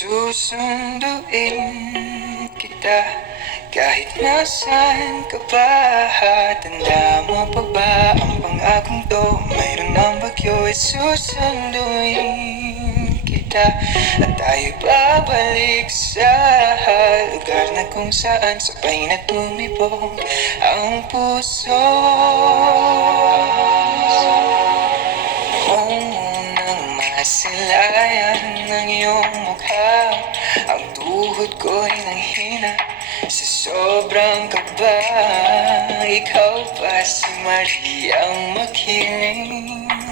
Susunduin kita kahit nasaan ka pa. Tanda mo pa ba ang pangakong to? Mayroon mang bagyo at susunduin kita. At tayo babalik sa lugar na kung saan sabay na tumibok ang puso. Unang masilayan ng iyong mukha, ang tuhod ko'y nanghina sa sobrang kaba. Ikaw pa si Mariang makiling.